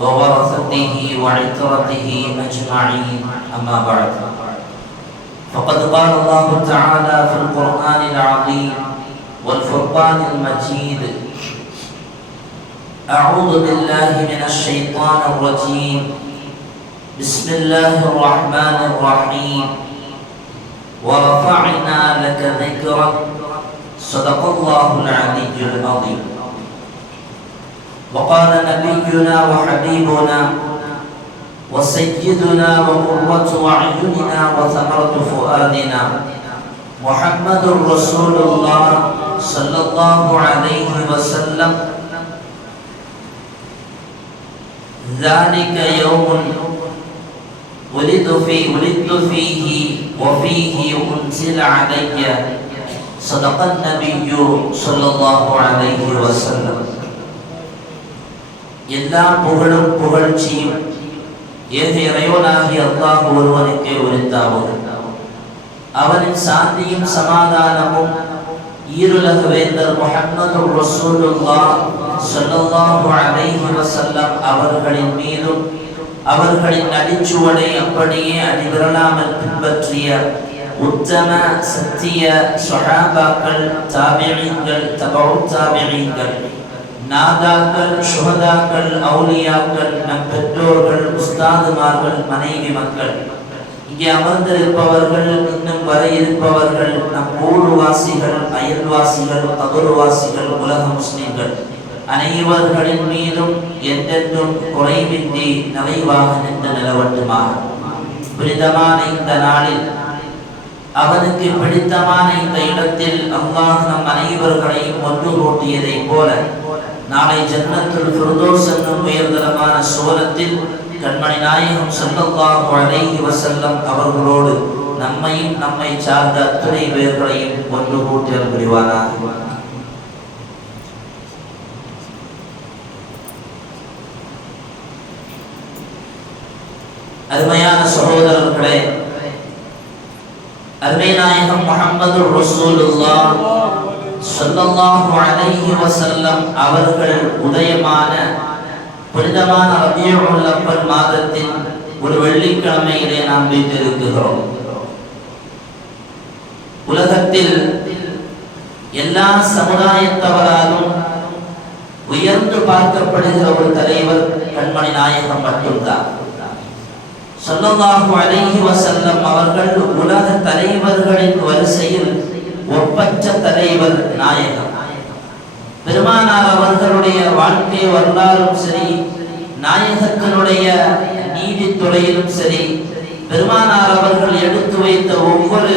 وورثته وعترته أجمعين. أما بعد فقد قال الله تعالى في القرآن العظيم والفرقان المجيد أعوذ بالله من الشيطان الرجيم. بسم الله الرحمن الرحيم. ورفعنا لك ذكرك. صدق الله العلي العظيم. وقال نبينا وحبيبنا وسيدنا وقرة أعيننا وثمرة فؤادنا محمد رسول الله صلى الله عليه وسلم. ذلك يوم ولد في ولدت فيه وفيه أنزل علي. صدق النبي صلى الله عليه وسلم. எல்லா புகழும் புகழ்ச்சியும் ஏக இறைவனாகி அல்லாஹ் ஒருவனுக்கே உரித்தாவும் அவனின் சாந்தியும் சமாதானமும் ஈருலக வேந்தர் முஹம்மது ரசூலுல்லா சொல்லல்லாஹு அலைஹி வஸல்லம் அவர்களின் மீதும் அவர்களின் அடிச்சுவடை அப்படியே அடிவிரலாமல் பின்பற்றிய உத்தம சத்திய சொஹாபாக்கள் தாபியங்கள் தபௌ தாபியங்கள் நாதாக்கள் சுகதாக்கள் அவுலியாக்கள் நம் பெற்றோர்கள் உஸ்தாதுமார்கள் மனைவி மக்கள். இங்கே அமர்ந்திருப்பவர்கள் இன்னும் வர இருப்பவர்கள் நம் ஊர்வாசிகள் அயல்வாசிகள் அபூர்வாசிகள் உலக முஸ்லிம்கள். அனைவர்களின் மீதும் என்றென்றும் குறைவின்றி நிறைவாக நின்று நிலவட்டுமாக புனிதமான இந்த நாளில் அவனுக்கு பிடித்தமான இந்த இடத்தில் அல்லாஹ் நம் அனைவர்களையும் ஒன்று கூட்டியதைப் போல நாளை ஜன்னத்துல் சங்கம் என்னும் உயர்தரமான சுவனத்தில் கண்மணி நாயகம் ஸல்லல்லாஹு அலைஹி வசல்லம் அவர்களோடு நம்மையும் நம்மை சார்ந்த அத்துணை பேர்களையும் ஒன்று கூட்டல் புரிவானாக. அருமையான சகோதரர்களே அருமை நாயகம் முகமது ரசூலுல்லாஹ். ஸல்லல்லாஹு அலைஹி வஸல்லம் அவர்கள் உதயமான புனிதமான ரபியுல் அவ்வல் மாதத்தின் ஒரு வெள்ளிக்கிழமையிலே நாம் வைத்திருக்கிறோம் உலகத்தில் எல்லா சமுதாயத்தவராலும் உயர்ந்து பார்க்கப்படுகிற ஒரு தலைவர் கண்மணி நாயகம் மட்டும்தான். ஸல்லல்லாஹு அலைஹி வசல்லம் அவர்கள் உலக தலைவர்களின் வரிசையில் ஒப்பற்ற தலைவர் நாயகம். பெருமானார் அவர்களுடைய வாழ்க்கை வரலாறும் சரி நாயகத்தினுடைய நீதித்துறையிலும் சரி பெருமானார் அவர்கள் எடுத்து வைத்த ஒவ்வொரு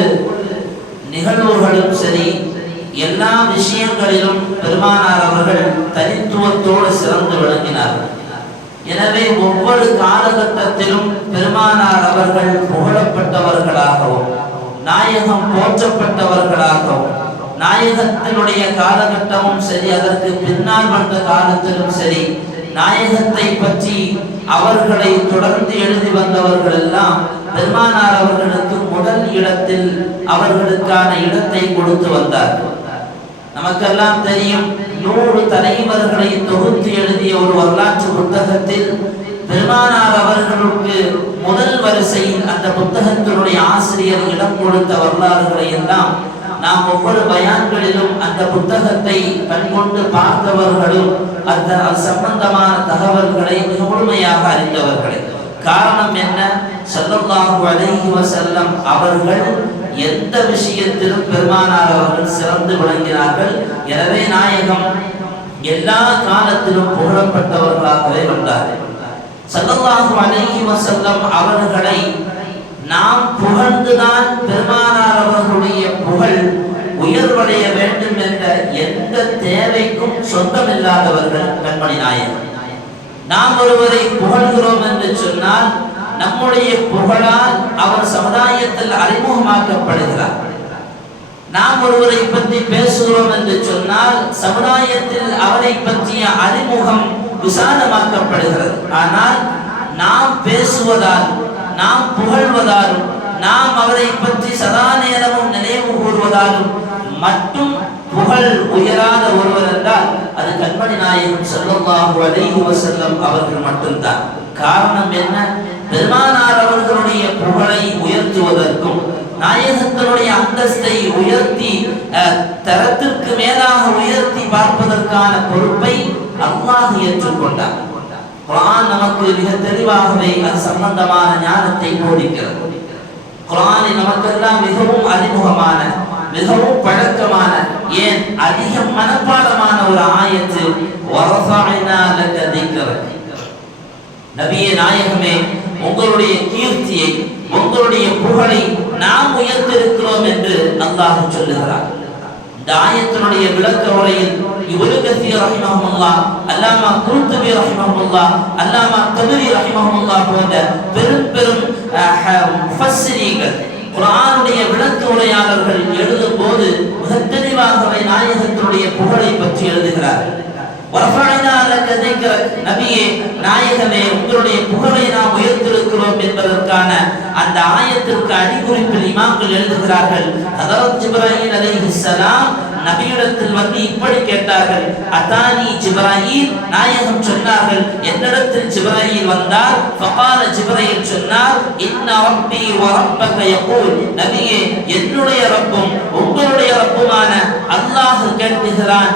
நிகழ்வுகளும் சரி எல்லா விஷயங்களிலும் பெருமானார் அவர்கள் தனித்துவத்தோடு சிறந்து விளங்கினார்கள் எனவே ஒவ்வொரு காலகட்டத்திலும் பெருமானார் அவர்கள் புகழப்பட்டவர்களாகவும் நாயகம் போற்றப்பட்டவர்களாகவும் நாயகத்தினுடைய காலகட்டமும் சரி அதற்கு பின்னால் வந்த காலத்திலும் சரி நாயகத்தை பற்றி அவர்களை தொடர்ந்து எழுதி வந்தவர்கள் எல்லாம் பெருமானார் அவர்களுக்கு முதல் இடத்தில் அவர்களுக்கான இடத்தை கொடுத்து வந்தார்கள். நமக்கெல்லாம் தெரியும் நூறு தலைவர்களை தொகுத்து எழுதிய ஒரு வரலாற்று புத்தகத்தில் பெருமானார் அவர்களுக்கு முதல் வரிசையில் அந்த புத்தகத்தினுடைய ஆசிரியர் இடம் கொடுத்த வரலாறுகளை எல்லாம் நாம் ஒவ்வொரு பயான்களிலும் அந்த புத்தகத்தை கண்கொண்டு பார்த்தவர்களும் அந்த சம்பந்தமான தகவல்களை மிக முழுமையாக அறிந்தவர்களே. காரணம் என்ன? ஸல்லல்லாஹு அலைஹி வஸல்லம் அவர்கள் எந்த விஷயத்திலும் பெருமானார் அவர்கள் சிறந்து விளங்கினார்கள். எனவே நாயகம் எல்லா காலத்திலும் புகழப்பட்டவர்களாகவே வந்தார்கள். சல்லல்லாஹு அலைஹி வஸல்லம் அவர்களை நாம் புகழ்ந்துதான் பெருமானார் அவர்களுடைய புகழ் உயர்வடைய வேண்டும் என்ற எந்த தேவைக்கும் சொந்தமில்லாதவர்கள் கண்மணி நாயகர் நாம் ஒருவரை புகழ்கிறோம் என்று சொன்னால் நம்முடைய புகழால் அவர் சமுதாயத்தில் அறிமுகமாக்கப்படுகிறார். நாம் ஒருவரை பற்றி பேசுகிறோம் என்று சொன்னால் சமுதாயத்தில் அவரை பற்றிய அறிமுகம் விசாலமாக்கப்படுகிறது. ஆனால் நாம் பேசுவதால் நாம் புகழ்வதாலும் நாம் அவரை பற்றி சதா நேரமும் நினைவு கூறுவதாலும் மட்டும் புகழ் உயராத ஒருவர் என்றால் அது கண்மணி நாயகம் ஸல்லல்லாஹு அலைஹி செல்லம் அவர்கள் மட்டும்தான். காரணம் என்ன? பெருமானார் அவர்களுடைய புகழை உயர்த்துவதற்கும் நாயகத்தினுடைய அந்தஸ்தை உயர்த்தி அஹ், தரத்திற்கு மேலாக உயர்த்தி பார்ப்பதற்கான பொறுப்பை அல்லாஹ் ஏற்றுக்கொண்டார். குரான் நமக்கு மிக தெளிவாகவே அது சம்பந்தமான ஞானத்தை போதிக்கிறது. குரானை நமக்கெல்லாம் மிகவும் அறிமுகமான மிகவும் பழக்கமான ஏன் அதிக மனப்பாடமான ஒரு ஆயத்து நபிய நாயகமே உங்களுடைய கீர்த்தியை உங்களுடைய புகழை நாம் உயர்த்திருக்கிறோம் என்று அல்லாஹ் சொல்லுகிறார். இந்த ஆயத்தினுடைய விளக்க உரையில் இப்னு கத்தீர் ரஹிமஹமுல்லா அல்லாமா குருத்தபி ரஹிமஹமுல்லா அல்லாமா தபிரி ரஹிமஹமுல்லா போன்ற பெரும் பெரும் அஹ், முஃபஸ்ஸிரீகள் குரானுடைய விளக்க உரையாளர்கள் எழுதும் போது மிக தெளிவாகவே நாயகத்தினுடைய புகழை பற்றி எழுதுகிறார்கள். வர்ஃபஅனா லக நபியே நாயகமே உங்களுடைய புகழை நாம் உயர்த்திருக்கிறோம் என்பதற்கான அந்த ஆயத்திற்கு அடிக்குறிப்பில் இமாம்கள் எழுதுகிறார்கள். ஹதரத் ஜிப்ராஹீம் அலைஹிஸ்ஸலாம் நபியிடத்தில் வந்து இப்படி கேட்டார்கள். அதானி ஜிப்ராஹிம் நாயகம் சொன்னார்கள். என்னிடத்தில் ஜிப்ராஹிம் வந்தார்? ஃபகால ஜிப்ராஹிம் சொன்னார். இன்ன ரப்பி வ ரப்பக யகூல். நபியே என்னுடைய ரப்பும் உங்களுடைய ரப்புமான அல்லாஹ் கேட்கிறான்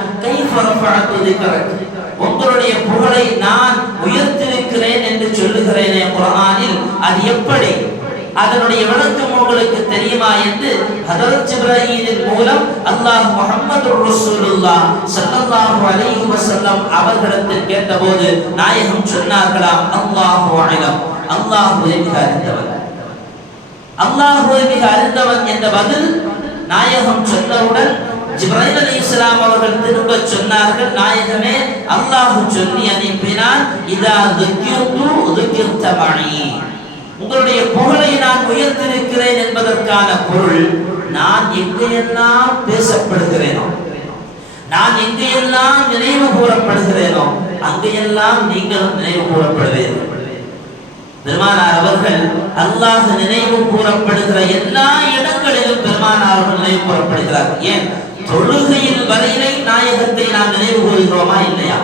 உங்களுடைய புகழை நான் உயர்த்திருக்கிறேன் என்று சொல்லுகிறேனே குரானில் அது எப்படி? அதனுடைய விளக்கம் உங்களுக்கு தெரியுமா என்று ஹதரத் ஜிப்ராஹீமின் மூலம் அல்லாஹ் முஹம்மது ரசூலுல்லாஹ் ஸல்லல்லாஹு அலைஹி வஸல்லம் அவர்களிடத்தில் கேட்டபோது நாயகம் சொன்னார்களாம் அல்லாஹு அலம் அல்லாஹ் மிக அறிந்தவன். அல்லாஹ் மிக அறிந்தவன் என்ற பதில் நாயகம் சொன்னவுடன் ஜிப்ராஹிம் அலி இஸ்லாம் அவர்கள் திரும்ப சொன்னார்கள் நாயகமே அல்லாஹ் சொல்லி அனுப்பினான் இதா துக்கிர்து துக்கிர்த உங்களுடைய புகழை நான் உயர்த்திருக்கிறேன் என்பதற்கான பொருள் நான் எங்கெல்லாம் பேசப்படுகிறேனோ நான் எங்கெல்லாம் நினைவு கூறப்படுகிறேனோ அங்கெல்லாம் நீங்களும் நினைவு கூறப்படுவீர்கள். பெருமானார் அவர்கள் அல்லாஹ் நினைவு கூறப்படுகிற எல்லா இடங்களிலும் பெருமானார் அவர்கள் நினைவு கூறப்படுகிறார் ஏன்? தொழுகையில் வரையிலை நாயகத்தை நாம் நினைவு கூறுகிறோமா இல்லையா?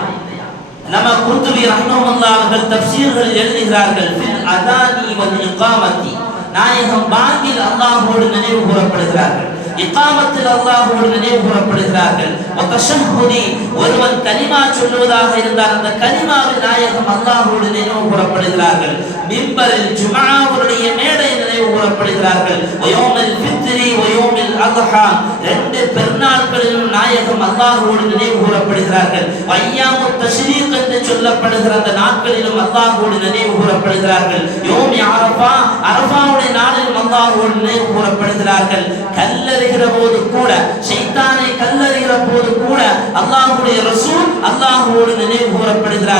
நம்ம குத்துபி ரஹ்மத்துல்லாஹ் அவர்கள் தப்சீர்கள் எழுதுகிறார்கள் ஃபில் அதானி வல் இகாமத்தி. நாயகம் பாங்கில் அல்லாஹோடு நினைவு கூறப்படுகிறார்கள். இகாமத்தில் அல்லாஹோடு நினைவு கூறப்படுகிறார்கள். வதஷஹுதி ஒருவன் கலிமா சொல்லுவதாக இருந்தால் அந்த கலிமாவில் நாயகம் அல்லாஹோடு நினைவு கூறப்படுகிறார்கள். மிம்பரில் ஜும்ஆவுடைய மேடையில் நினைவு கூறப்படுகிறார்கள் வயோமில் ஃபித்ரி வயோமில் அத்ஹா. ரெண்டு பெருநாட்களிலும் நாயகம் அல்லாஹ்வோடு நினைவு கூறப்படுகிறார்கள். ஐயாமு தஷ்ரீக் என்று சொல்லப்படுகிற அந்த நாட்களிலும் அல்லாஹ்வோடு நினைவு கூறப்படுகிறார்கள். யோமி அரபா அரபாவுடைய நாளிலும் அல்லாஹ்வோடு நினைவு கூறப்படுகிறார்கள். கல்லறிகிற போது கூட சைத்தானை கல்லறிகிற போது கூட அல்லாஹுடைய ரசூல் அல்லாஹ்வோடு நினைவு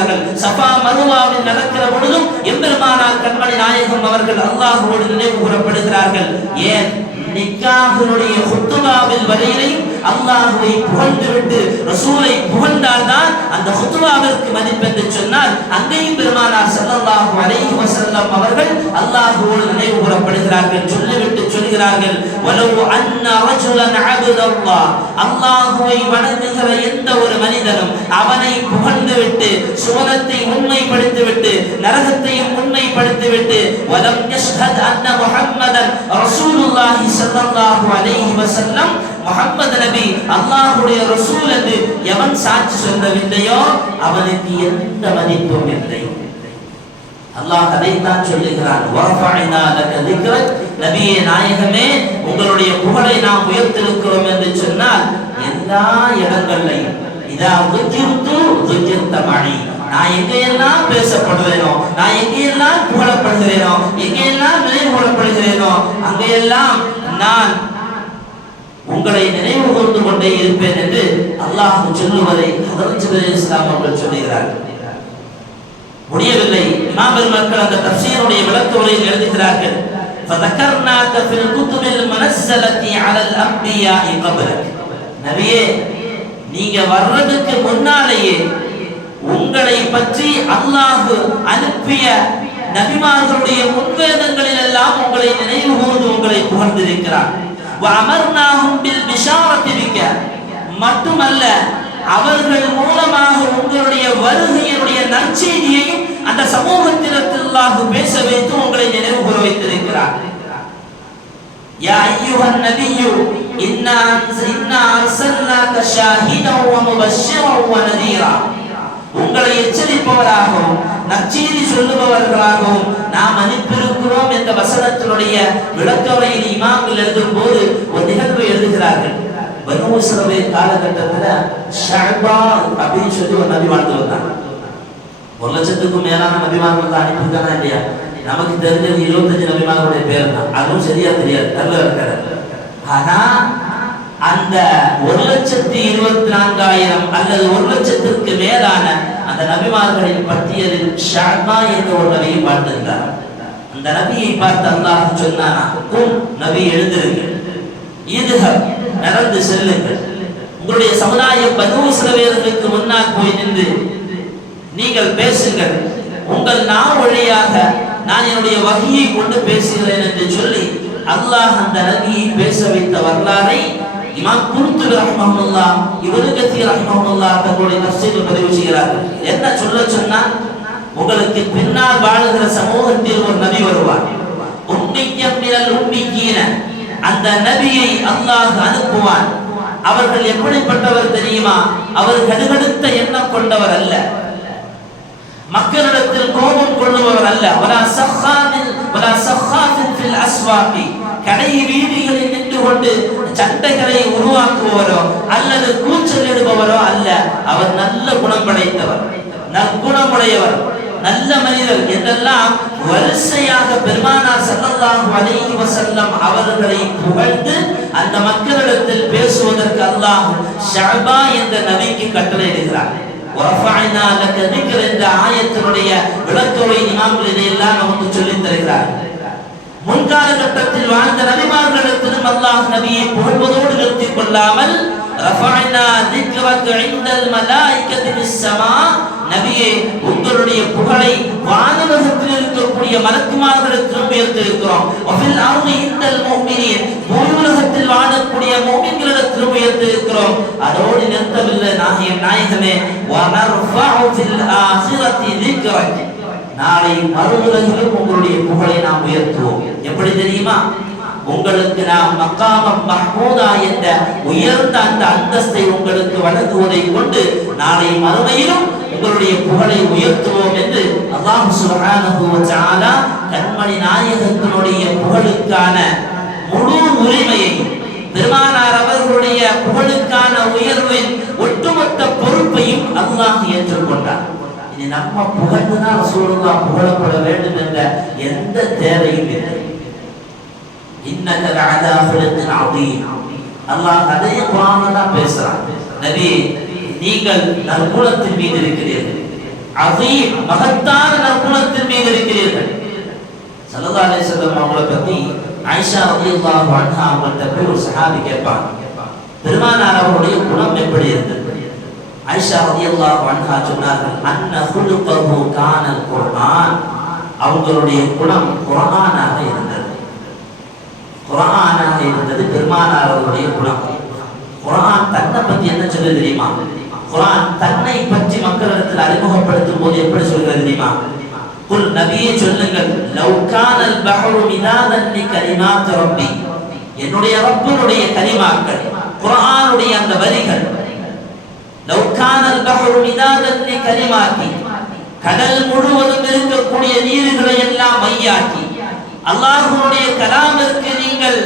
கூறப்படுகிறார்கள் சபா மருவாவில் நடக்கிற பொழுதும் எம்பெருமானார் கண்மணி நாயகம் அவர்கள் அல்லாஹோடு நினைவு கூறப்படுகிறார்கள். ஏன்? நிக்காகனுடைய ஹுத்துபாவில் வரையிலையும் அல்லாஹுவை புகழ்ந்துவிட்டு ரசூலை புகழ்ந்தால்தான் அந்த ஹுத்துபாவிற்கு மதிப்பென்று சொன்னால் அங்கேயும் பெருமானார் ஸல்லல்லாஹு அலைஹி வசல்லம் அவர்கள் அல்லாஹுவோடு நினைவு கூறப்படுகிறார்கள் சொல்லிவிட்டு சொல்கிறார்கள் வலவு அன்ன ரஜுலன் அபுதல்லா அல்லாஹுவை வணங்குகிற எந்த ஒரு மனிதனும் அவனை புகழ்ந்துவிட்டு சுவனத்தை உண்மைப்படுத்திவிட்டு நரகத்தையும் உண்மைப்படுத்திவிட்டு வலம் யஷ்ஹத் அன்ன முஹம்மதன் ரசூலுல்லாஹி ஸல்லல்லாஹு அலைஹி வஸல்லம் முகமது நபி அல்லாஹுடைய ரசூல் என்று எவன் சாட்சி சொல்லவில்லையோ அவனுக்கு எந்த மதிப்பும் இல்லை. அல்லாஹ் அதைத்தான் சொல்லுகிறான். நபியே நாயகமே உங்களுடைய புகழை நாம் உயர்த்திருக்கிறோம் என்று சொன்னால் எல்லா இடங்கள்லையும் இதா துக்கிர்து துக்கிர்த மணி நான் எங்கெல்லாம் பேசப்படுகிறேனோ நான் எங்கெல்லாம் புகழப்படுகிறேனோ எங்கெல்லாம் நினைவு கூறப்படுகிறேனோ அங்கெல்லாம் நான் உங்களை நினைவு கூர்ந்து கொண்டே இருப்பேன் என்று அல்லாஹ் சொல்லுவதை ஹதரத் ஜிப்ரீல் இஸ்லாம் அவர்கள் சொல்லுகிறார்கள் முடியவில்லை இமாம் பெருமக்கள் அந்த தப்சீருடைய விளக்க உரையில் எழுதுகிறார்கள் فذكرناك في الكتب المنزلة على الأنبياء قبلك நபியே நீங்க வர்றதுக்கு முன்னாலேயே உங்களை பற்றி அல்லாஹ் அனுப்பிய நபிமார்களுடைய முன்வேதங்களில் எல்லாம் உங்களை நினைவு கூர்ந்து உங்களை புகழ்ந்திருக்கிறார் அமர்நாகும் பில் விஷாரத்திருக்க மட்டுமல்ல அவர்கள் மூலமாக உங்களுடைய வருகையினுடைய நற்செய்தியையும் அந்த சமூகத்திலாக பேச வைத்து உங்களை நினைவு கூற வைத்திருக்கிறார். யா ஐயுஹன் நபியு இன்னா இன்னா அர்சல்னாக ஷாஹிதன் வ முபஷ்ஷிரன் வ நதீரா. உங்களை எச்சரிப்பவராகவும் நற்செய்தி சொல்லுபவர்களாகவும் நாம் அனுப்பியிருக்கிறோம் என்ற வசனத்தினுடைய விளக்கவையில் இமாமில் எழுதும் போது ஒரு நிகழ்வு எழுதுகிறார்கள். பனு காலகட்டத்தில் காலகட்டத்துல அப்படின்னு சொல்லி ஒரு நபி வாழ்ந்து வந்தாங்க ஒரு லட்சத்துக்கும் மேலான நபிமார்கள் தான் அனுப்பியிருக்கானா இல்லையா? நமக்கு தெரிஞ்சது இருபத்தஞ்சு நபிமார்களுடைய பேர் தான் அதுவும் சரியா தெரியாது. நல்ல இருக்கிறார் ஆனா அந்த ஒரு லட்சத்தி இருபத்தி நான்காயிரம் அல்லது ஒரு லட்சத்திற்கு மேலான அந்த நபிமார்களின் பட்டியலில் ஷாபா என்ற ஒரு நபியை பார்த்திருந்தார். அந்த நபியை பார்த்து அல்லாஹ் சொன்னானா கும் நபி எழுந்திருங்கள். இதுகள் நடந்து செல்லுங்கள். உங்களுடைய சமுதாய பனு இஸ்ரவேலர்களுக்கு முன்னால் போய் நின்று நீங்கள் பேசுங்கள். உங்கள் நா வழியாக நான் என்னுடைய வகையை கொண்டு பேசுகிறேன் என்று சொல்லி அல்லாஹ் அந்த நபியை பேச வைத்த வரலாறை இமாம் குருத்துல் ரஹ்மஹுல்லா இவரு கத்தீர் ரஹ்மஹுல்லா தங்களுடைய தஃசீரில் பதிவு செய்கிறார். என்ன சொல்ல சொன்னா உங்களுக்கு பின்னால் வாழுகிற சமூகத்தில் ஒரு நபி வருவார். உண்மைக்கம் நிழல் உண்மைக்கீன அந்த நபியை அல்லாஹ் அனுப்புவான். அவர்கள் எப்படிப்பட்டவர் தெரியுமா? அவர் கடுகடுத்த எண்ணம் கொண்டவர் அல்ல. மக்களிடத்தில் கோபம் கொள்ளுபவர் அல்ல. வலா சஹாமில் வலா சஹாமில் அஸ்வாபி. கடை வீதிகளில் வைத்துக் கொண்டு சண்டைகளை உருவாக்குபவரோ அல்லது கூச்சலிடுபவரோ அல்ல. அவர் நல்ல குணம் படைத்தவர். நற்குணமுடையவர் நல்ல மனிதர். என்றெல்லாம் வரிசையாக பெருமானார் ஸல்லல்லாஹு அலைஹி வஸல்லம் அவர்களை புகழ்ந்து அந்த மக்களிடத்தில் பேசுவதற்கு அல்லாஹ் ஷபா என்ற நபிக்கு கட்டளையிடுகிறார் வஃபஅனா லக திக்ர் என்ற ஆயத்தினுடைய விளக்கவை இமாம்கள் இதையெல்லாம் நமக்கு சொல்லித் தருகிறார் முன்கால கட்டத்தில் வாழ்ந்த நபிமார்களிடத்திலும் அல்லாஹ் நபியை புகழ்வதோடு நிறுத்திக் கொள்ளாமல் ரஃபஅனா திக்ரக இந்தல் மலாயிகத்தி ஃபிஸ் நபியே உங்களுடைய புகழை வானலகத்தில் இருக்கக்கூடிய மலக்குமார்களிடத்திலும் உயர்த்திருக்கிறோம் வஃபில் இந்தல் முஃமினீன் பூவுலகத்தில் வாழக்கூடிய முஃமின்களிடத்திலும் உயர்த்திருக்கிறோம் அதோடு நிறுத்தவில்லை நாயகம் நாளை மறுவுலகிலும் உங்களுடைய புகழை நாம் உயர்த்துவோம். எப்படி தெரியுமா? உங்களுக்கு நாம் மக்காமம் மஹமூதா என்ற உயர்ந்த அந்த அந்தஸ்தை உங்களுக்கு வழங்குவதை கொண்டு நாளை மறுமையிலும் உங்களுடைய புகழை உயர்த்துவோம் என்று அல்லாஹ் சுப்ஹானஹு வ கண்மணி நாயகத்தினுடைய புகழுக்கான முழு உரிமையை பெருமானார் அவர்களுடைய புகழுக்கான உயர்வின் ஒட்டுமொத்த பொறுப்பையும் அல்லாஹ் ஏற்றுக்கொண்டார். நம்ம புகழ்ந்துதான் ரசூலுல்லாஹ் புகழப்பட வேண்டும் என்ற எந்த தேவையும் இல்லை. இன்னக லஅலா ஹுலுகின் அதீம் அல்லாஹ் அதே தான் பேசுறான். நபி நீங்கள் நற்குணத்தின் மீது இருக்கிறீர்கள். அதீம் மகத்தான நற்குணத்தின் மீது இருக்கிறீர்கள். ஸல்லல்லாஹு அலைஹி வஸல்லம் அவங்கள பத்தி ஆயிஷா ரலியல்லாஹு அன்ஹா அவங்கள்ட்ட போய் ஒரு சஹாபி கேட்பாங்க பெருமானார் அவருடைய குணம் எப்படி இருந்தது? ஐஷா ரலியல்லாஹு அன்ஹா சொன்னார்கள் அன்ன ஹுலுகஹு கானல் குர்ஆன். அவங்களுடைய குணம் குர்ஆனாக இருந்தது. குர்ஆனாக இருந்தது பெருமானார் அவருடைய குணம். குர்ஆன் தன்னை பற்றி என்ன சொல்லுது தெரியுமா? குர்ஆன் தன்னை பற்றி மக்களிடத்தில் அறிமுகப்படுத்தும் போது எப்படி சொல்கிறது தெரியுமா? குல் நபியே சொல்லுங்கள் லவ் கானல் பஹரு மிதாதன் லி கலிமாத் ரப்பி. என்னுடைய ரப்பனுடைய கலிமாக்கள் குர்ஆனுடைய அந்த வரிகள் லவ் கானல் பஹரு மிதாதன் கலிமாக்கி கடல் முழுவதும் இருக்கக்கூடிய நீர்களை எல்லாம் மையாக்கி அல்லாஹுடைய கலாமிற்கு நீங்கள்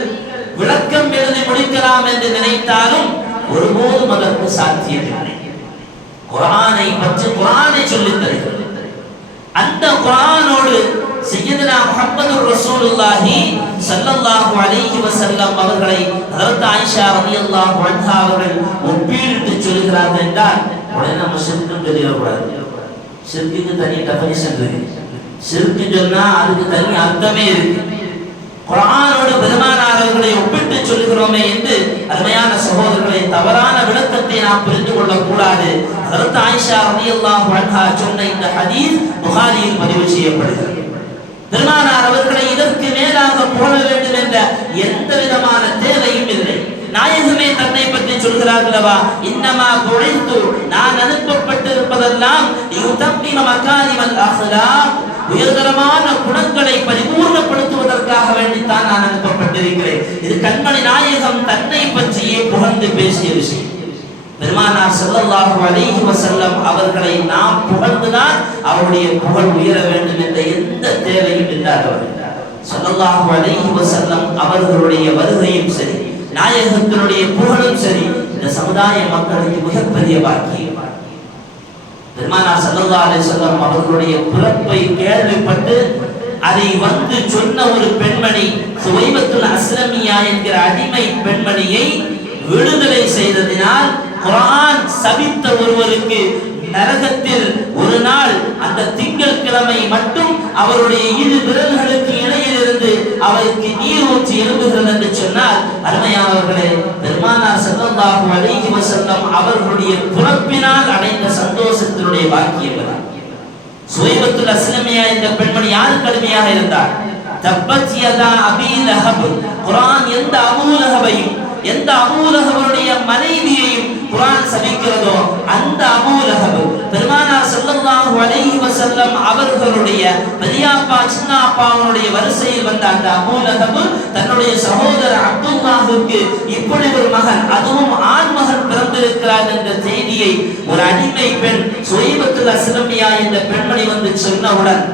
விளக்கம் எழுதி முடிக்கலாம் என்று நினைத்தாலும் ஒருபோதும் அதற்கு சாத்தியமில்லை. குரானை பற்றி குரானை சொல்லித் தருகிறது. அந்த குரானோடு செய்யதுனா முகமது ரசூலுல்லாஹி சல்லல்லாஹு அலைஹி வசல்லம் அவர்களை அதாவது ஆயிஷா ரலியல்லாஹு அன்ஹா அவர்கள் ஒப்பீட்டு சொல்கிறார்கள் என்றால் உடனே நம்ம சிறுக்குன்னு தெரியக்கூடாது சிறுக்குக்கு தனி டெஃபனிஷன் இருக்கு. சிறுக்கு சொன்னா அதுக்கு தனி அர்த்தமே இருக்கு. குரானோடு பெருமானார் அவர்களை ஒப்பிட்டு சொல்கிறோமே என்று அருமையான சகோதரர்களை தவறா நாம் புரிந்து கொள்ளக் கூடாது அதற்கு ஆயிஷா ரலியல்லாஹு அன்ஹா சொன்ன இந்த ஹதீஸ் புகாரியில் பதிவு செய்யப்படுகிறது. பெருமானார் அவர்களை இதற்கு மேலாக போக வேண்டும் என்ற எந்த விதமான தேவையும் இல்லை. நாயகமே தன்னை பற்றி சொல்கிறார்களவா இன்னமா குழைத்து நான் அனுப்பப்பட்டிருப்பதெல்லாம் யுதம்மிம மகாரிமல் அஹ்லாக். உயர்தரமான குணங்களை பரிபூர்ணப்படுத்துவதற்காக வேண்டித்தான் நான் அனுப்பப்பட்டிருக்கிறேன். இது கண்மணி நாயகம் தன்னை பற்றியே புகழ்ந்து பேசிய விஷயம். பெருமானார் செல்லல்லாஹு அலைஹி வசல்லம் அவர்களை நாம் புகழ்ந்துதான் அவருடைய புகழ் உயர வேண்டும் என்ற எந்த தேவையும் இல்லாதவர்கள் செல்லல்லாஹு அலைஹி வசல்லம் அவர்களுடைய வருகையும் சரி நாயகத்தினுடைய புகழும் சரி இந்த சமுதாய மக்களுக்கு மிகப்பெரிய பாக்கியம். பெருமானார் ஸல்லல்லாஹு அலைஹி வஸல்லம் அவர்களுடைய பிறப்பை கேள்விப்பட்டு அதை வந்து சொன்ன ஒரு பெண்மணி சுவைபத்துல் அஸ்லமியா என்கிற அடிமை பெண்மணியை விடுதலை செய்ததினால் குரான் சபித்த ஒருவருக்கு நரகத்தில் ஒரு நாள் அந்த திங்கள் கிழமை மட்டும் அவருடைய இரு விரல்களுக்கு இடையில் இருந்து அவருக்கு நீர் ஊற்றி எழுப்புகிறது என்று சொன்னால் அருமையானவர்களே பெருமானார் ஸல்லல்லாஹு அழகி வசந்தம் அவர்களுடைய பிறப்பினால் அடைந்த சந்தோஷத்தினுடைய பாக்கியம் அது. சுவைபத்துல் அஸ்லமியா பெண்மணி யாரு கடுமையாக இருந்தார் தப்பத் யதா அபீ லஹப் எந்த அபூ லஹபையும் எந்த அபூ மனைவியையும் குரான் சபிக்கிறதோ அந்த அபூலகவு பெருமானார் ஸல்லல்லாஹு அலைஹி வஸல்லம் அவர்களுடைய பெரியாப்பா சின்னாப்பாவுடைய வரிசையில் வந்த அந்த அபூலகவு தன்னுடைய சகோதரர் அப்துல்லாஹுக்கு இப்படி ஒரு மகன் அதுவும் ஆண் மகன் பிறந்திருக்கிறார் என்ற செய்தியை ஒரு அடிமை பெண் சுயபத்துல அஸ்லமியா என்ற பெண்மணி வந்து சொன்னவுடன்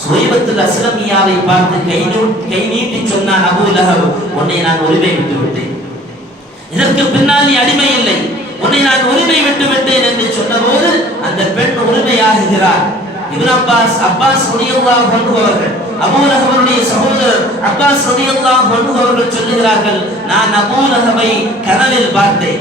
சுயபத்துல அஸ்லமியாவை பார்த்து கை கை நீட்டி சொன்னான் அபூலகவு உன்னை நான் உரிமை விட்டு விட்டேன் இதற்கு பின்னால் நீ அடிமை இல்லை. உன்னை நான் உரிமை விட்டு விட்டேன் என்று சொன்னபோது அந்த பெண் உரிமையாகுகிறார் இப்னு அப்பாஸ் அப்பாஸ் ரலியல்லாஹு அன்ஹு அவர்கள் அபூ லஹபுடைய சகோதரர் அப்பாஸ் ரலியல்லாஹு அன்ஹு அவர்கள் சொல்லுகிறார்கள் நான் அபூ லஹபை கனவில் பார்த்தேன்.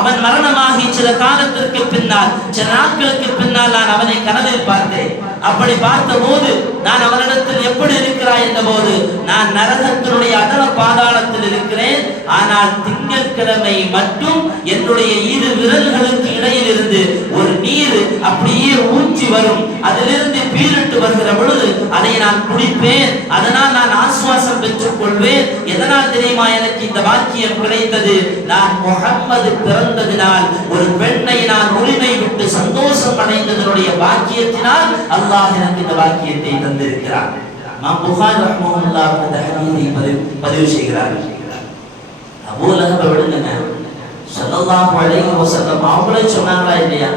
அவன் மரணமாகி சில காலத்திற்கு பின்னால் சில நாட்களுக்கு பின்னால் நான் அவனை கனவில் பார்த்தேன். அப்படி பார்த்த போது நான் அவனிடத்தில் எப்படி இருக்கிறாய் என்ற போது நான் நரகத்தினுடைய அதல பாதாளத்தில் இருக்கிறேன். ஆனால் திங்கட்கிழமை மட்டும் என்னுடைய இரு விரல்களுக்கு இடையில் இருந்து ஒரு நீர் அப்படியே ஊற்றி வரும். அதிலிருந்து பீரிட்டு வருகிற பொழுது அதை நான் குடிப்பேன். அதனால் நான் ஆசுவாசம் பெற்றுக் கொள்வேன் எதனால் தெரியுமா எனக்கு இந்த வாக்கியம் கிடைத்தது? நான் முகம்மது பிறந்ததினால் ஒரு பெண் சந்தோஷம் பாக்கியத்தினால் அல்லாஹ் எனக்கு இந்த வாக்கியத்தை தந்திருக்கிறார். நாம் புகார் ரஹ்மஹுல்லாஹ் இந்த ஹதீஸை பதிவு பதிவு செய்கிறார்கள் அபூ லஹப விடுங்க ஸல்லல்லாஹு அலைஹி வஸல்லம். அவங்களே சொன்னாங்களா இல்லையா?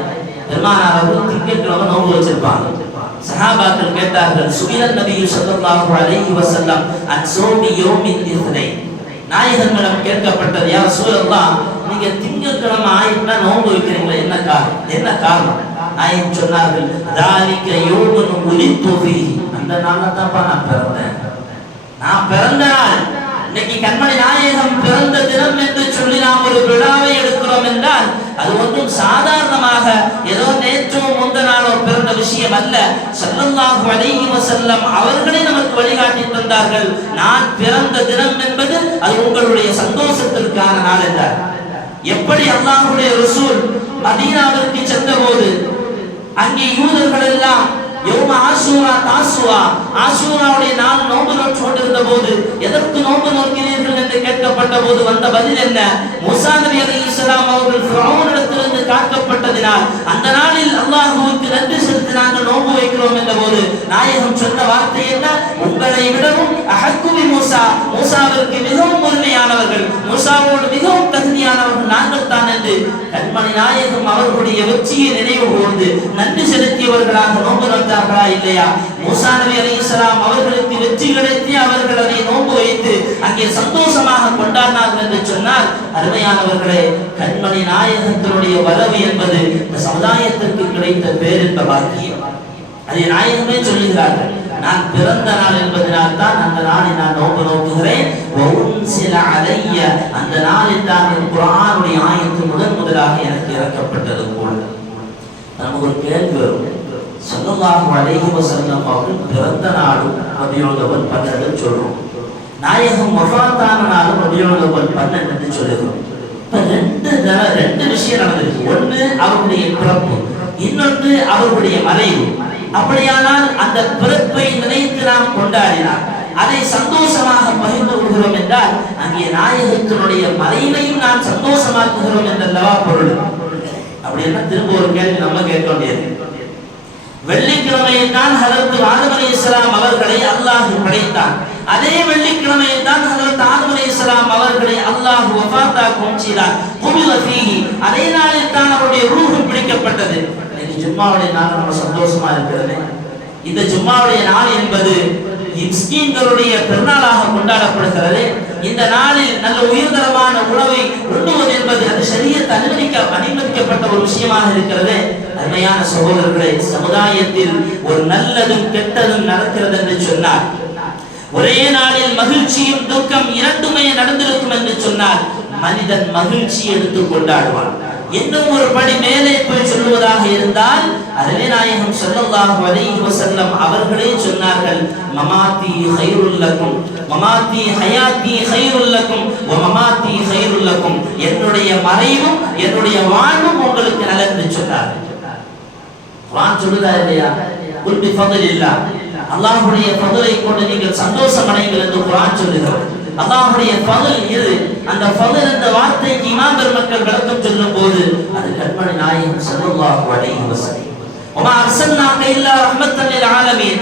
பெருமானார் அவர்கள் திங்கட்கிழமை நோன்பு வச்சிருப்பாங்க. சஹாபாக்கள் கேட்டார்கள் சுகிலன் நபி ஸல்லல்லாஹு அலைஹி வஸல்லம் அன் சோமி யோமின் இஸ்னை. நாயகர்களிடம் கேட்கப்பட்டது யார் சூழல்லாம் நீங்க திங்கட்கிழமை ஆயிட்டுனா நோன்பு வைக்கிறீங்களா என்ன காரணம்? என்ன காரணம்? நாயகம் சொன்னார்கள் தாலிக்க யோகனு உலித்து அந்த நாள்ல தான்ப்பா நான் பிறந்தேன். நான் பிறந்த நாள் இன்னைக்கு கண்மணி நாயகம் பிறந்த தினம் என்று சொல்லி நாம் ஒரு விழாவை எடுக்கிறோம் என்றால் அது ஒன்றும் சாதாரணமாக ஏதோ நேற்றோ முந்த நாளோ பிறந்த விஷயம் அல்ல. ஸல்லல்லாஹு அலைஹி வஸல்லம் அவர்களே நமக்கு வழிகாட்டி தந்தார்கள். நான் பிறந்த தினம் என்பது அது உங்களுடைய சந்தோஷத்திற்கான நாள் என்றார். எப்படி அல்லாஹுடைய ரசூல் மதீனாவிற்கு சென்றபோது அங்கே யூதர்கள் எல்லாம் யௌம ஆசூரா தாசுவா. ஆசூராவுடைய நாள் நோன்பு நோற்று கொண்டிருந்த போது எதற்கு நோன்பு நோக்கிறீர்கள் என்று கேட்கப்பட்ட போது வந்த பதில் என்ன? மூசா நபி இஸ்லாம் அவர்கள் ஃபிரௌனிடத்திலிருந்து காக்கப்பட்டதினால் அந்த நாளில் அல்லாஹுவுக்கு நன்றி செலுத்தி நாங்கள் நோன்பு வைக்கிறோம் என்ற போது நாயகம் சொன்ன வார்த்தை என்ன? உங்களை விடவும் அஹக்குவி மூசா. மூசாவிற்கு மிகவும் உரிமையானவர்கள். மூசாவோடு மிகவும் தகுதியானவர்கள் நாங்கள் தான் என்று கண்மணி நாயகம் அவர்களுடைய வெற்றியை நினைவு கூர்ந்து நன்றி செலுத்தியவர்களாக நோன்பு நோட்டார்களா இல்லையா? மூசா நபி அலைஹிஸ்ஸலாம் அவர்களுக்கு வெற்றி கிடைத்து அவர்கள் அதை நோன்பு வைத்து அங்கே சந்தோஷமாக கொண்டாடினார்கள் என்று சொன்னால் அருமையானவர்களே கண்மணி நாயகத்தினுடைய வரவு என்பது இந்த சமுதாயத்திற்கு கிடைத்த பேரின்ப பாக்கியம் அதை நாயகமே சொல்லுகிறார்கள் நான் பிறந்த நாள் என்பதனால் தான் அந்த நாளை நான் நோக்க நோக்குகிறேன். சில அலைய அந்த நாளில் தான் என் குரானுடைய ஆயத்து முதன் முதலாக எனக்கு இறக்கப்பட்டது போல. நமக்கு ஒரு கேள்வி வரும். சொல்லலாக அலைஹி வஸல்லம் அவர்கள் பிறந்த நாளும் ரபியுல் பன்னெண்டு சொல்றோம். நாயகம் வஃபாத்தான நாளும் ரபியுல் பன்னெண்டு சொல்லுகிறோம். இப்ப ரெண்டு தர- ரெண்டு விஷயம் நடந்திருக்கு. ஒன்று அவருடைய பிறப்பு இன்னொன்று அவருடைய மறைவு. அப்படியானால் அந்த பிறப்பை நினைத்து நாம் கொண்டாடினார் அதை சந்தோஷமாக பகிர்ந்து கொள்கிறோம் என்றால் அங்கே நாயகத்தினுடைய மறைவையும் நாம் சந்தோஷமாக்குகிறோம் என்றல்லவா பொருள்? அப்படி என்ன திரும்ப ஒரு கேள்வி நம்ம கேட்க வேண்டியது. வெள்ளிக்கிழமையில் தான் ஹதரத் ஆதம் அலி இஸ்லாம் அவர்களை அல்லாஹ் படைத்தான். அதே வெள்ளிக்கிழமையில் தான் ஹதரத் ஆதம் அலி இஸ்லாம் அவர்களை அல்லாஹ் வஃபாத்தாக்கும் செய்தான் குபில ஃபீஹி. அதே நாளில் தான் அவருடைய ரூஹு பிடிக்கப்பட்டது. இன்னைக்கு ஜும்மாவுடைய நாள். நம்ம சந்தோஷமா இருக்கிறது இந்த ஜும்மாவுடைய நாள் என்பது மிஸ்கீன்களுடைய பெருநாளாக கொண்டாடப்படுகிறது. இந்த நாளில் நல்ல உயர்தரமான உணவை உண்ணுவது என்பது அது சரியத்தை அனுமதிக்க அனுமதிக்கப்பட்ட ஒரு விஷயமாக இருக்கிறது. அருமையான சகோதரர்களே சமுதாயத்தில் ஒரு நல்லதும் கெட்டதும் நடக்கிறது என்று சொன்னார். ஒரே நாளில் மகிழ்ச்சியும் துக்கம் இரண்டுமே நடந்திருக்கும் என்று சொன்னால் மனிதன் மகிழ்ச்சி எடுத்து கொண்டாடுவான். இன்னும் ஒரு படி மேலே போய் சொல்லுவதாக இருந்தால் அதிலே நாயகம் ஸல்லல்லாஹு அலைஹி வஸல்லம் அவர்களே சொன்னார்கள் மமாத்தி ஹைருல் லக்கும் மமாத்தி ஹயாத்தி ஹைருல் லக்கும் வ மமாத்தி ஹைருல் லக்கும். என்னுடைய மறைவும் என்னுடைய வாழ்வும் உங்களுக்கு நல்லது சொன்னார்கள். குர்ஆன் சொல்லுதா இல்லையா? குல் பி ஃபضலில்லாஹ் அல்லாஹ்வுடைய ஃபضலை கொண்டு நீங்கள் சந்தோஷம் அடைங்கள் என்று குர்ஆன் சொல்லுகிறது. அல்லாஹுடைய பகல் இது அந்த பகல் என்ற வார்த்தைக்கு இமாம் பெருமக்கள் விளக்கம் சொல்லும் போது அது கற்பனை நாயகம் சல்லாஹு அலைஹி வஸல்லம். உமா அர்சல்நாக இல்லா ரஹ்மத்தல் ஆலமீன்.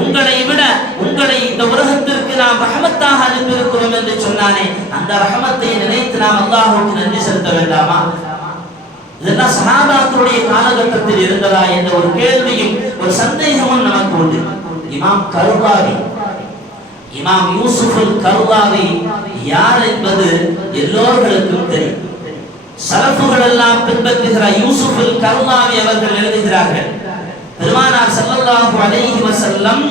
உங்களை விட உங்களை இந்த உலகத்திற்கு நாம் ரஹமத்தாக அனுப்பியிருக்கிறோம் என்று சொன்னானே. அந்த ரஹமத்தை நினைத்து நாம் அல்லாஹுக்கு நன்றி செலுத்த வேண்டாமா? இதெல்லாம் சனாதாக்களுடைய காலகட்டத்தில் இருந்ததா என்ற ஒரு கேள்வியும் ஒரு சந்தேகமும் நமக்கு உண்டு. இமாம் கருபாரி இமாம் யூசுஃபுல் கருவாவி யார் என்பது எல்லோர்களுக்கும் தெரியும். சரஃபுகள் எல்லாம் பின்பற்றுகிற யூசுஃபுல் கருமாவி அவர்கள் எழுதுகிறார்கள் பெருமானார் ஸல்லல்லாஹு அலைஹி வசல்லம்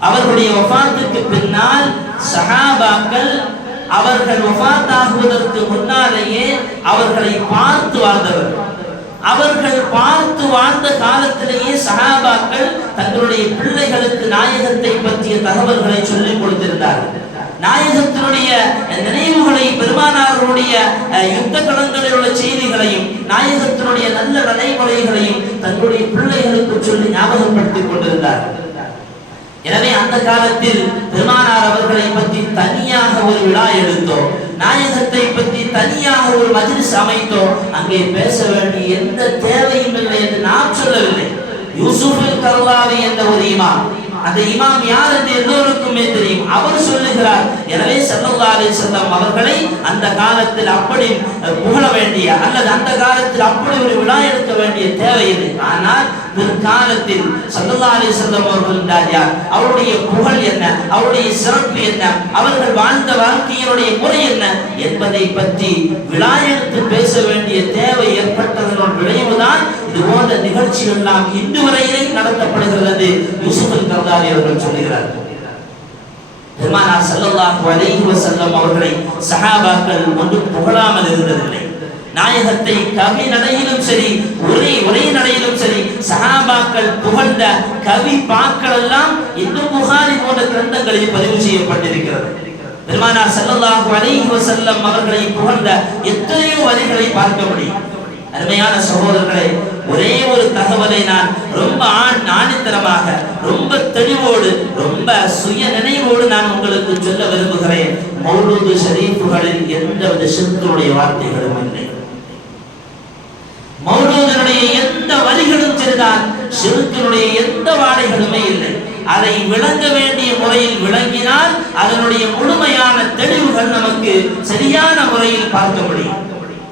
அவர்களுடைய வஃபாத்துக்கு பின்னால் சஹாபாக்கள் அவர்கள் வஃபாத்தாகுவதற்கு முன்னாலேயே அவர்களை பார்த்து வாழ்ந்தவர். அவர்கள் பார்த்து வாழ்ந்த காலத்திலேயே சஹாபாக்கள் தங்களுடைய பிள்ளைகளுக்கு நாயகத்தை பற்றிய தகவல்களை சொல்லிக் கொடுத்திருந்தார்கள் நாயகத்தினுடைய நினைவுகளை பெருமானாருடைய யுத்த களங்களில் உள்ள செய்திகளையும் நாயகத்தினுடைய நல்ல நடைமுறைகளையும் தங்களுடைய பிள்ளைகளுக்கு சொல்லி ஞாபகப்படுத்திக் கொண்டிருந்தார் எனவே அந்த காலத்தில் பெருமானார் அவர்களை பற்றி தனியாக ஒரு விழா எடுத்தோம். நாயகத்தை பற்றி தனியாக ஒரு மஜ்லிஸ் அமைத்தோம். அங்கே பேச வேண்டிய எந்த தேவையும் இல்லை என்று நாம் சொல்லவில்லை. யூசுஃபு கர்லாவி என்ற ஒரு இமாம் அந்த இமாம் யார் என்று எல்லோருக்குமே தெரியும். அவர் சொல்லுகிறார் எனவே ஸல்லல்லாஹு அலைஹி அவர்களை அந்த காலத்தில் அப்படி புகழ வேண்டிய அல்லது அந்த காலத்தில் அப்படி ஒரு விழா எடுக்க வேண்டிய தேவையில்லை ஆனால் பிற்காலத்தில் ஸல்லல்லாஹு அலைஹி வஸல்லம் அவர்கள் என்றார் யார்? அவருடைய புகழ் என்ன? அவருடைய சிறப்பு என்ன? அவர்கள் வாழ்ந்த வாழ்க்கையினுடைய முறை என்ன? என்பதை பற்றி விழா எடுத்து பேச வேண்டிய தேவை ஏற்பட்டது போன்ற எல்லாம் இன்று வரையிலே நடத்தப்படுகிறது என்று யூசுப் கர்தாரி அவர்கள் சொல்லுகிறார்கள் பெருமானார் செல்லல்லாஹு அலைஹி வஸல்லம் அவர்களை சஹாபாக்கள் ஒன்றும் புகழாமல் இருந்ததில்லை. நாயகத்தை கவி நடையிலும் சரி உரை உரை நடையிலும் சரி சஹாபாக்கள் புகழ்ந்த கவி பாக்கள் எல்லாம் இன்னும் புகாரி போன்ற கிரந்தங்களில் பதிவு செய்யப்பட்டிருக்கிறது. பெருமானார் செல்லல்லாஹு அலைஹி வஸல்லம் அவர்களை புகழ்ந்த எத்தனையோ வரிகளை பார்க்க முடியும். அருமையான சகோதரர்களே ஒரே ஒரு தகவலை நான் ரொம்ப ஆண் ஆணித்தரமாக ரொம்ப தெளிவோடு ரொம்ப சுய நினைவோடு நான் உங்களுக்கு சொல்ல விரும்புகிறேன். மௌலூது ஷரீஃபுகளில் எந்தவித சிறுத்தனுடைய வார்த்தைகளும் இல்லை. மௌலூதனுடைய எந்த வரிகளும் சரிதான் சிறுத்தனுடைய எந்த வாடைகளுமே இல்லை. அதை விளங்க வேண்டிய முறையில் விளங்கினால் அதனுடைய முழுமையான தெளிவுகள் நமக்கு சரியான முறையில் பார்க்க முடியும்.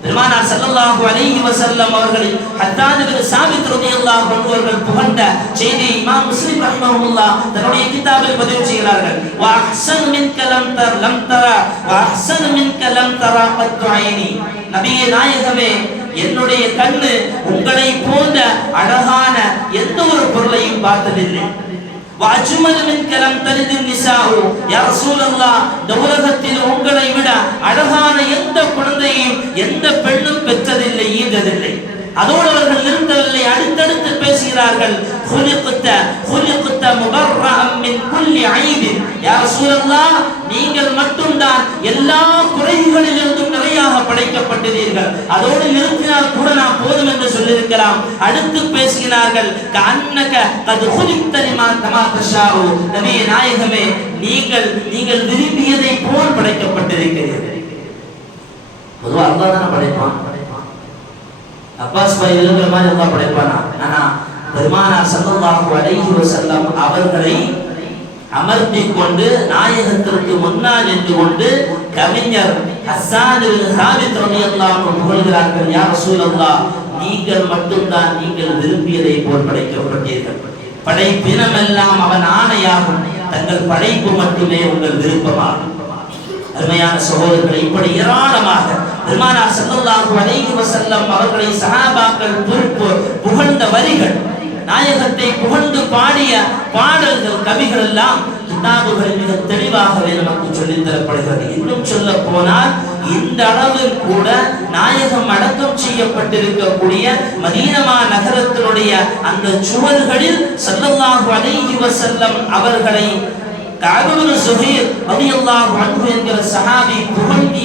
பெருமானார் ஸல்லல்லாஹு அலைஹி வஸல்லம் அவர்களை ஹத்தாத் பின் சாபித் ரலியல்லாஹு அன்ஹு அவர்கள் புகழ்ந்த செய்தி இமாம் முஸ்லிம் ரஹ்மஹுல்லாஹ் தன்னுடைய கிதாபில் பதிவு செய்கிறார்கள். வ அஹ்சன் மின் கலம் தர் லம் தரா வ அஹ்சன் மின் கலம் தரா பத்து ஐனி. நபியே நாயகமே என்னுடைய கண்ணு உங்களை போன்ற அழகான எந்த ஒரு பொருளையும் பார்த்ததில்லை. வாஜுமல் மின் கலம் தலிது நிசாவு யா ரசூலல்லா இந்த உலகத்தில் உங்களை விட அழகான எந்த குழந்தையும் எந்த பெண்ணும் பெற்றதில்லை ஈந்ததில்லை அதோடு அவர்கள் நிறுத்தவில்லை அடுத்தடுத்து பேசுகிறார்கள் خُلِقْتَ خُلِقْتَ مُبَرَّأً مِنْ كُلِّ عَيْبٍ யா ரசூலல்லாஹ் நீங்கள் மட்டும்தான் எல்லா குறைகளிலிருந்தும் நிறையாக படைக்கப்பட்டீர்கள் அதோடு நிறுத்தினால் கூட நாம் போதும் என்று சொல்லியிருக்கலாம் அடுத்து பேசுகிறார்கள் கண்ணக கது குலித்தரிமா தமா தஷாவு நபியே நாயகமே நீங்கள் நீங்கள் விரும்பியதை போல் படைக்கப்பட்டிருக்கிறீர்கள் பொதுவா அல்லாஹ் தானே படைப்பான் அப்பாஸ் பாய் இருக்கிற மாதிரி அல்லாஹ் படைப்பானா? ஆனா பெருமானார் ஸல்லல்லாஹு அலைஹி வஸல்லம் அவர்களை அமர்த்தி கொண்டு நாயகத்திற்கு முன்னால் நின்று கொண்டு கவிஞர் ஹஸ்ஸான் பின் சாபித் ரலியல்லாஹு அன்ஹு புகழ்கிறார்கள் யா ரசூலல்லாஹ் நீங்கள் மட்டும்தான் நீங்கள் விரும்பியதை போல் படைக்கப்பட்டீர்கள். படைப்பினமெல்லாம் அவன் ஆணையாகும். தங்கள் படைப்பு மட்டுமே உங்கள் விருப்பமாகும். அருமையான சகோதரர்கள் இப்படி ஏராளமாக பெருமானார் ஸல்லல்லாஹு அலைஹி வஸல்லம் அவர்களை சஹாபாக்கள் பொறுப்பு புகழ்ந்த வரிகள் நாயகத்தை புகழ்ந்து பாடிய பாடல்கள் கவிகள் எல்லாம் கிதாபுகள் மிக தெளிவாகவே நமக்கு சொல்லித் தரப்படுகிறது. இன்னும் சொல்ல போனால் இந்த அளவில் கூட நாயகம் அடக்கம் செய்யப்பட்டிருக்கக்கூடிய மதீனமா நகரத்தினுடைய அந்த சுவர்களில் ஸல்லல்லாஹு அலைஹி வஸல்லம் அவர்களை கஅபுல் சுஹைர் ரலியல்லாஹு அன்ஹு என்கிற சஹாபி புகழ்ந்து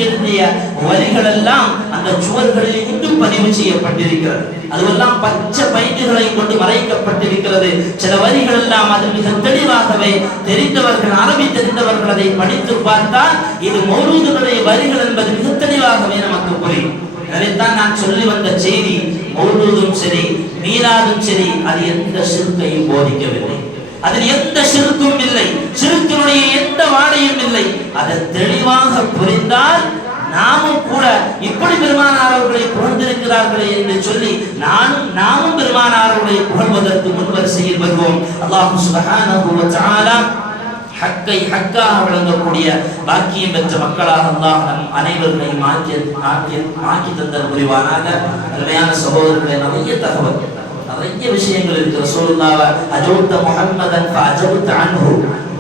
வரிகள் எல்லாம் அந்த சுவர்களில் இன்னும் பதிவு செய்யப்பட்டிருக்கிறது. அதுவெல்லாம் பச்சை பைண்டுகளை கொண்டு மறைக்கப்பட்டிருக்கிறது. சில வரிகள் எல்லாம் அது மிக தெளிவாகவே தெரிந்தவர்கள் அரபி தெரிந்தவர்கள் அதை படித்து பார்த்தால் இது மௌலூதுடைய வரிகள் என்பது மிக தெளிவாகவே நமக்கு புரியும். அதைத்தான் நான் சொல்லி வந்த செய்தி மௌலூதும் சரி மீராதும் சரி அது எந்த சிறுக்கையும் போதிக்கவில்லை. அதில் எந்த சிறுக்கும் இல்லை. சிறுத்தினுடைய எந்த வாடையும் இல்லை. அதை தெளிவாக புரிந்தால் நாமும் கூட இப்படி பெருமானார் அவர்களை புகழ்ந்திருக்கிறார்களே என்று சொல்லி நானும் நாமும் பெருமானார் அவர்களை புகழ்வதற்கு முன்வரிசையில் வருவோம். அல்லாஹு சுபஹானஹு வ தஆலா ஹக்கை ஹக்காக விளங்கக்கூடிய பாக்கியம் பெற்ற மக்களாக அல்லாஹ் நம் அனைவர்களையும் ஆக்கி ஆக்கி ஆக்கி தந்தல் புரிவானாக. அருமையான சகோதரர்களை நிறைய தகவல் நிறைய விஷயங்கள் இருக்கு. ரசூலுல்லாஹ் அஜௌத்த முஹம்மதன் ஃபஅஜபத அன்ஹு.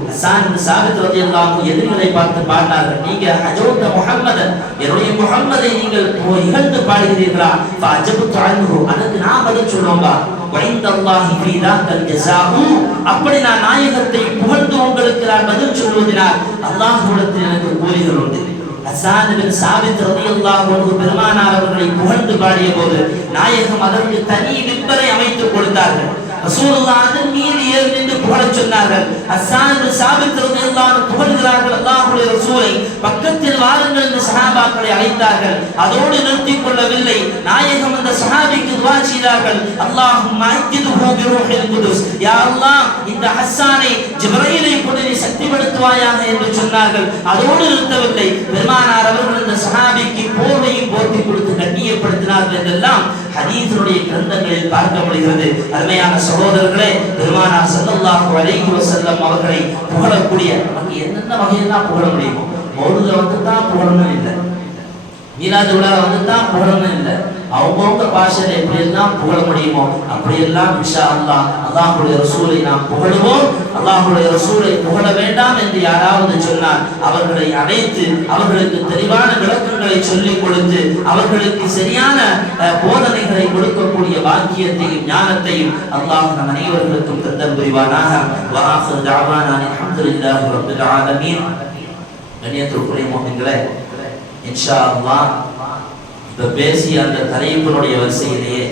ஹஸான் பின் சாபித் ரலியல்லாஹு எதிரிகளை பார்த்து பாடினார்கள் நீங்க அஜௌத்த முஹம்மதன் என்னுடைய முஹம்மதை நீங்கள் இகழ்ந்து பாடுகிறீர்களா? ஃபஅஜபத அன்ஹு. அதுக்கு நான் பதில் சொல்லுவோம்பா. வைந்த அல்லாஹி ஃபீ தாக்கல் ஜஸாஉ. அப்படி நான் நாயகத்தை புகழ்ந்து உங்களுக்கு நான் பதில் சொல்வதினால் அல்லாஹ்விடத்தில் எனக்கு கூலிகள் உண்டு. ஹஸ்ஸான் பின் சாபித் ரலியல்லாஹு அன்ஹு பெருமானார் அவர்களை புகழ்ந்து பாடிய போது நாயகம் அதற்கு தனி விற்பனை அமைத்து கொடுத்தார்கள். ரசூலுல்லாஹ் மீது ஏறி நின்று புகழச் சொன்னார்கள். ஹஸ்ஸான் பின் சாபித் ரலியல்லாஹு அன்ஹு புகழ்கிறார்கள். அல்லாஹ்வுடைய ரசூலை பக்கத்தில் வாருங்கள் என்று சஹாபாக்களை அழைத்தார்கள். அதோடு நிறுத்திக் கொள்ளவில்லை. நாயகம் அந்த சஹாபிக்கு துவா செய்தார்கள். அல்லாஹும்ம அஜ்ஜிதுஹு பிரூஹில் குதுஸ். யா அல்லாஹ் இந்த ஹஸ்ஸானை ஜிப்ரீலை கொண்டு என்று சொன்னார்கள். அதோடு நிறுத்தவில்லை. பெருமானார் அவர்கள் இந்த சஹாபிக்கு போர்வையும் போர்த்தி கொடுத்து கண்ணியப்படுத்தினார்கள் என்றெல்லாம் ஹதீஸுடைய கிரந்தங்களில் பார்க்கப்படுகிறது. அருமையான சகோதரர்களே பெருமானார் ஸல்லல்லாஹு அலைஹி வஸல்லம் அவர்களை புகழக்கூடிய நமக்கு என்னென்ன வகையெல்லாம் புகழ முடியுமோ மௌலுத வந்து தான் புகழணும் இல்லை. மீலாது விழா வந்து தான் புகழணும் இல்லை. அவங்கவுங்க பாஷையில எப்படியெல்லாம் புகழ முடியுமோ அப்படியெல்லாம் விஷா அல்லா அல்லாஹுடைய ரசூலை நாம் புகழுவோம். அல்லாஹுடைய ரசூலை புகழ வேண்டாம் என்று யாராவது சொன்னால் அவர்களை அழைத்து அவர்களுக்கு தெளிவான விளக்கங்களை சொல்லிக் கொடுத்து அவர்களுக்கு சரியான அஹ், போதனைகளை கொடுக்கக்கூடிய வாக்கியத்தையும் ஞானத்தையும் அல்லாஹ் நம் அனைவர்களுக்கும் திட்டம் புரிவானாக. வாஹர் தாவானா அல்ஹம்துலில்லாஹி ரப்பில் ஆலமீன். கண்ணியத்திற்குரிய மோகன்களே இன்ஷா அல்லாஹ் இப்போ பேசிய அந்த தலைப்பினுடைய வரிசையிலேயே